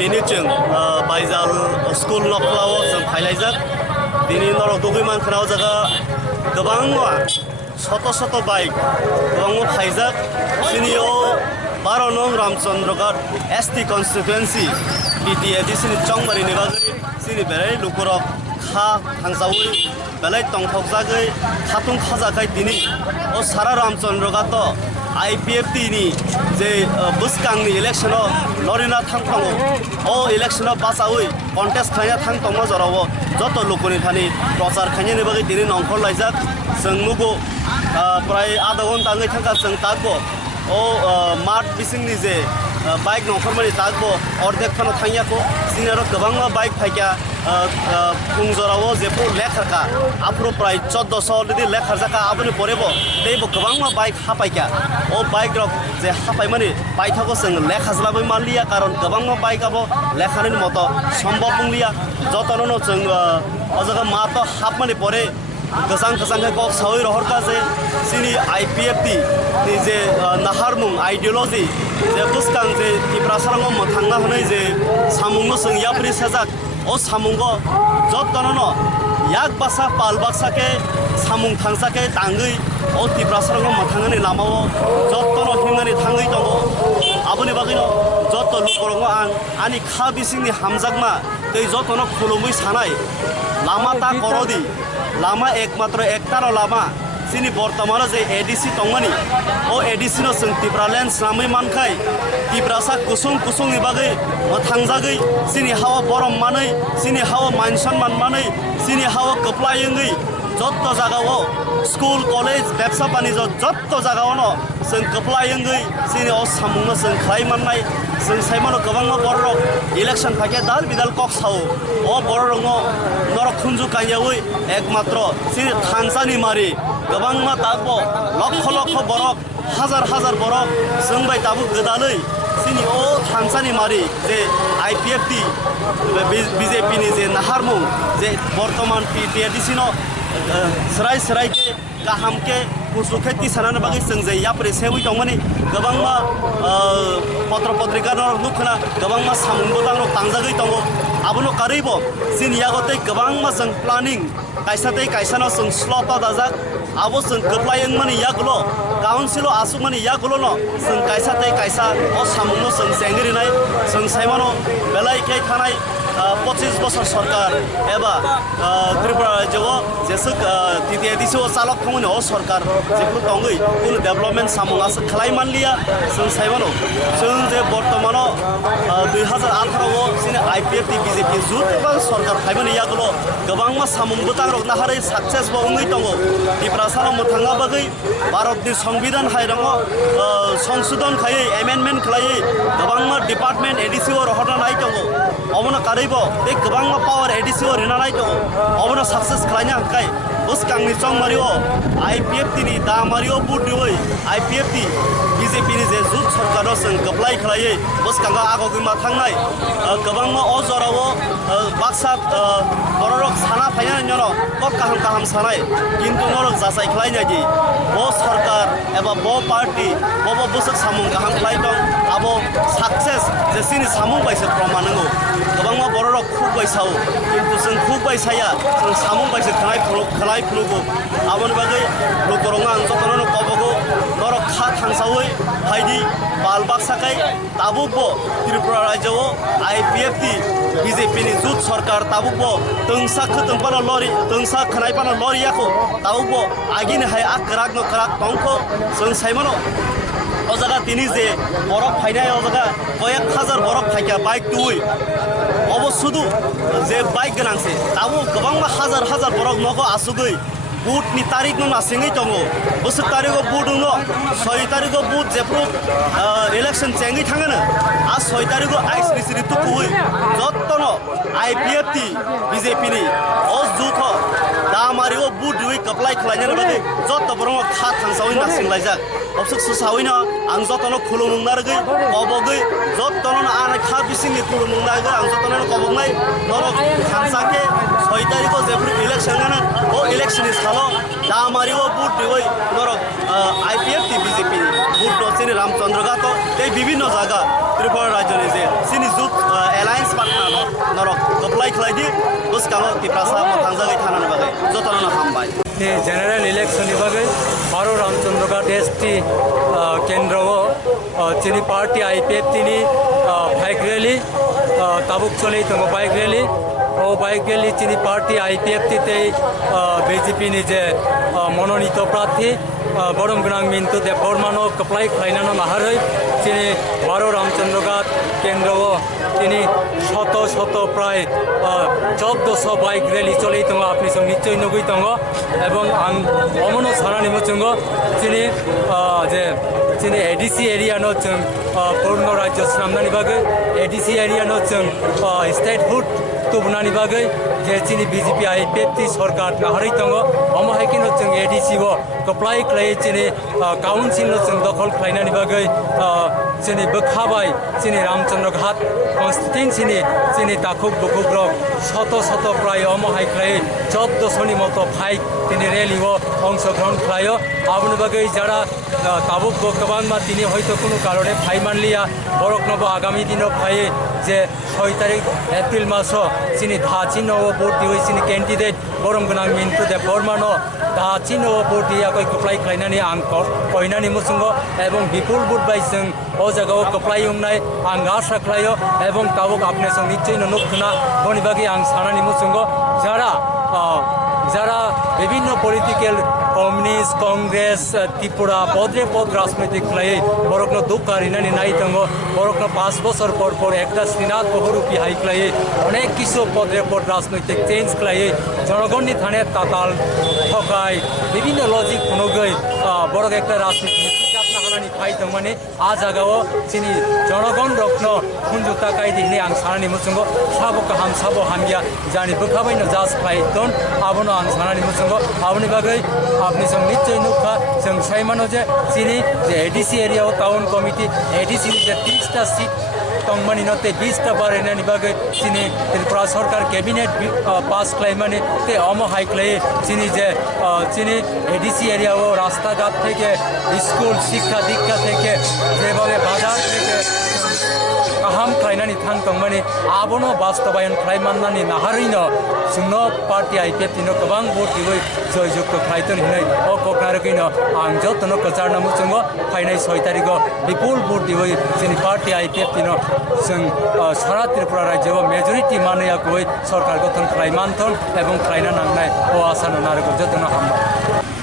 दिनै जों बायजाल स्कुल नफ्लाव जों फायलायजाक दिनै नरक दुगैमान खोनाव जागा गोबां शत बाइक गोबां फायजाक सिनियाव 12 नं रामचंद्रगढ़ एसटी कन्स्टिट्युएन्सि बिटिए दिसिनि चंबारिनि बागै सिनि बेराय लुकुरक खा थांजावै बेलाय तंथकजागै खाथुं खाजाखाय दिनै ओ सारा रामचंद्रगढ़ IPFT नि जे बुसकांनि इलेक्शनाव लरिना थांथाङो ओ इलेक्शनाव बासावै कन्टेस्ट खायना थांथाङो जराव जत लोकनि थानि प्रचार खायनानि बागै दिनै नंखर लायजाक जों नुगो प्राय आधा घन्टा आङै थांगा जों तागबो ओ मार्ट बिसिंनि जे बाइक नंखरमानि तागबो अर्धेक फानो थांयाखो सिनारो गोबां बाइक फायका फुंजराव जेफोर लेखारका आफरो प्राय 1400 अलरेडि लेखारजाका आबुनि परेबो दैबो गोबां बाइक हापायका ओ बाइक रक जे हापाय माने बाइकखौ जों लेखाज्लाबै मालिया कारण गोबां बाइक आबो लेखानि मत सम्भव बुंलिया जतनो जों अजगा मातो हाप माने परे गोजान को सावै रहरका जे सिनि IPFT नि जे नाहारमुं आइडियोलॉजी जे बुसकां जे तिप्रासारांगो मोथांना होनाय जे सामुंनो जों याफ्रि साजाक ओ सामुंगो जतनो याक बासा पाल बाक्साके सामुं थांसाके तांगै ओ तिप्रासारांगो मोथांगानि लामाव जतनो हिंगानि थांगै दङ आबुनि बागैनो जत लुकरंगो आनि खा बिसिंनि हामजाकमा दै जतनो खुलुमै सानाय लामा ता करदि लामा एकमात्र एकतार लामा सिनि बर्तमान जे ADC तंगमानि ओ ADC नो जों तिप्रा लेन्स नामै मानखाय तिप्रासा कुसुं कुसुंनि बागै थांजागै सिनि हावा बरम मानै सिनि हावा मानसान मानमानै सिनि हावा कप्लायंगै जत्त जागाव स्कुल कलेज व्यवसा बानिज्य जत्त जागावनो जों कप्लायंगै सिनि ओ सामुंनो जों खाय माननाय जों साइमानो गोबां बररक इलेक्शन फाके दाल बिदाल कक साव ओ बररंगो नरक खुंजु कायावै एकमात्र सिनि थानसानि मारि गोबां तागबो लक्ष बरक हाजार बरक जों बाय ताबु गोदालै सिनि ओ थानसानि मारि जे IPFT BJP नि जे नाहारमुं जे बर्तमान PTDC नो सराय के गाहाम के कुसुखे तिसानानो बागै जों जे याप्रे सेवै दंमानि गोबां पत्र पत्रिका नुखना गोबां सामुंबो दांनो तांजागै दङ आबुनो कारिबो सिन यागते गोबां जों प्लानिं कायसाते कायसानो जों स्लता दाजाक आबो जों कप्लायं मानि यागलो काउन्सिलो आसुमानि यागलो न जों कायसाते कायसा ओ सामुंनो जों जेंगिरिनाय जों साइमानो बेलायके थानाय 25 बছর सरकार एबा त्रिपुरा राज्य जेसो TTDC चालक थंगनि ओ सरकार जेफोर दंगै कुन डेभलपमेन्ट सामुंगास खालाय मानलिया जों साइमानो जों जे बर्तमान 2018 सिने IPFT BJP जुतबा सरकार फायमानि यागलो गोबां सामुंबो तांरक नाहारै सक्सेस बंगै दङ तिप्रासानो मोथांगा बागै भारतनि संविधान हायरङ संशोधन खायै एमेन्डमेन्ट खालायै गोबां डिपार्टमेन्ट ADC ओ रहरना नाय दङ अबनो कारिबो बे गोबां पावर ADC ओ रिना नाय दङ अबनो सक्सेस खालायनो हांखाय बुसकांनि चंमारिओ IPFT नि दामारिओ बुटदिवै IPFT BJP नि जे जुत सरकारो जों गप्लाय खालायै बुसकांगा आगोगैमा थांनाय गोबां अजराव बाक्सा बररक साना फायनाय नरो कक काहाम सानाय किन्तु नरक जासाय खालायनाय दि बो सरकार एबा बो पार्टी बो बुसक सामुं गाहाम खालाय दं आबो सक्सेस जे सिनि सामुं बायसो प्रमानंगौ गोबां बररक खुब बायसाव किन्तु जों खुब बायसाया जों सामुं बायसो खालाय फुलुगो आबोनि बागै लुकरंगा आं जतनो कबगो नरक खा थांसावै फायदि बाल बाक्साखाय ताबुबो त्रिपुरा राज्य IPFT BJP नि जुत सरकार ताबुबो तंसा खतंपानो लरि तंसा खनायपानो लरियाखो ताबुबो आगिने हाय आकराक न कराक तंखो जों साइमानो ओ जागा तिनि जे बरफ फायनाय ओ जागा कयेक हाजार बरफ फायका बाइक तुई अब सुदु जे बाइक गोनांसे ताबु गोबां हाजार बरफ नगो आसुगै बुट नि तारिख न नासिङै दङ बोसोर तारिखो बुट दङ 6 तारिखो बुट जेफ्रु इलेक्शन चेंगै थाङोनो आ 6 तारिखो आइस बिसिरि तुकुइ जत्तनो IPFT BJP नि ओ जुथ दामारिओ बुट दुइ कप्लाय खलायनो बागै जत्त बरङ खा थांसावै नासिंलायजाक अबसक सुसावैनो आं जत्तनो खुलुमनारगै कबगै जत्तनो आन खा बिसिंनि खुलुमनारगै आं जत्तनो कबगनाय नरक थांसाके 6 तारिखो जेफ्रु इलेक्शन ओ इलेक्शन सालो दामारिओ बुट दुइ नरक IPFT BJP बुट दसिनि रामचंद्रगढ़ ते विभिन्न जागा त्रिपुरा राज्य जे सिनि जुत एलायन्स एप्लाइ खालायदि बुसकाङाव तिप्रासा थांजागै थानानै बागै जतन हामबाय জেনারেল ইলেকশনनि बागै भारत रामचंद्र घाट एसटी केन्द्रआव चिनी पार्टी आईपीएफ तिनी बाइक रैली ताबुक चले दङ बाइक रैली ও বাইক র্যালি চিনি পার্টি আইপিএফ টিতে বিজেপি যে মনোনীত প্রার্থী বরম গোনাং মিন্তু দেব বর্মানো কপ্লাই খাইনানো নাহারৈ চিনি ভারত রামচন্দ্র ঘাট কেন্দ্র তিনি শত শত প্রায় 1400 বাইক র্যালি চলেই দङ আপনি সঙ্গ নিশ্চয় নগৈ দङ এবং আं অমনো সানানি মচুঙ্গ চিনি যে চিনি এডিসি এরিয়াनो जों पूर्ण राज्य स्रामनानि बागै एडिसि एरियानो जों स्टेट हुड तुबनानि बागै जे चिनी बीजेपी आईपीएफ टी सरकार नाहारै दङ अमहायकिनो जों एडिसि वो कप्लाय खालाय चिनी काउन्सिल जों दखल खालायनानि बागै चिनी बोखाबाय चिनी रामचंद्र घाट कन्स्टिट्युन्सिनि चिनी दाखुक बुकुक रक शत शत प्राय अमहाय खालाय 1400नि मतो फाइक তিনি র্যালিও অংশগ্রহণ খালায় আবনি বাগৈ যারা তাবুক গোবাংমা তিনি হয়তো কোনো কারণে ফাই মানলিয়া বরকনব আগামী দিনও ফাইয়ে যে 6 তারিখ এপ্রিল মাস চিনি ধাচিন ভোট দিয়ে চিনি ক্যান্ডিডেট বরম গোনাং মিন্তু দেব বর্মানো ধাচিন ভোট দিয়ে কপ্লাই খাইনানি আं কইনানি মুসুঙ্গ এবং বিপুল ভোট বাই जों ও জায়গাও কপ্লাই উংনাই आं आशा খালায় এবং তাবুক আপনি সঙ্গ নিশ্চয় নুখনা বনি বাগৈ आं সানানি মুসুঙ্গ যারা বিভিন্ন পলিটিক্যাল কমিউনিস্ট কংগ্রেস ত্রিপুরা পদে পদ রাজনৈতিক খাই বরকনো দুঃখ হারিনানি নাই দङ বরকনো 5 বছর পর পর একটা শ্রীনাথ বহুরূপী হাই খাই অনেক কিছু পদে পদ রাজনৈতিক চেঞ্জ খাই জনগণনি থানে তাতাল ঠকাই বিভিন্ন লজিক অনুগৈ বড় একটা রাজনীতি ফাই दङ माने आ जागाव चिनी जनगण रत्न खुनजुता कायदिनि आं सानानि मुसुंग साबो गाहाम साबो हामिया जानि बोखाबायनो जास फाइदन आबनो आं सानानि मुसुंग आबनि बागै आपनि जों निश्चय नुखा जों साइमानो जे चिनी जे एडिसि एरियाव टाउन कमिटी एडिसि जे 30 टा सीट तंगमानि नते 20 टा बारायनानि बागै चिनी त्रिपुरा सरकार कैबिनेट पास खालायमानि ते अमो हाइ खालाय चिनी जे चिनी एडिसि एरियाव रास्ताघाट থেকে স্কুল শিক্ষা দীক্ষা থেকে যেভাবে বাজার থেকে गाहाम खालायनानै थांदों माने आबनो बास्तबायन खालायमाननानै नाहारैनो जोंनो पार्टी आईपीएफ तिनो गोबां भोट दिबै जयजुक्त खालायदों हिनै अ ककनारगैनो आं जतनो कचारना मुचुंगो फाइनाय 6 तारिखो विपुल भोट दिबै जोंनि पार्टी आईपीएफ तिनो जों सारा त्रिपुरा राज्यआव मेजरिटी मानया गय सरकार गठन खालायमानथों एवं खालायना नांनाय अ आसा नारगो जतनो हामबाय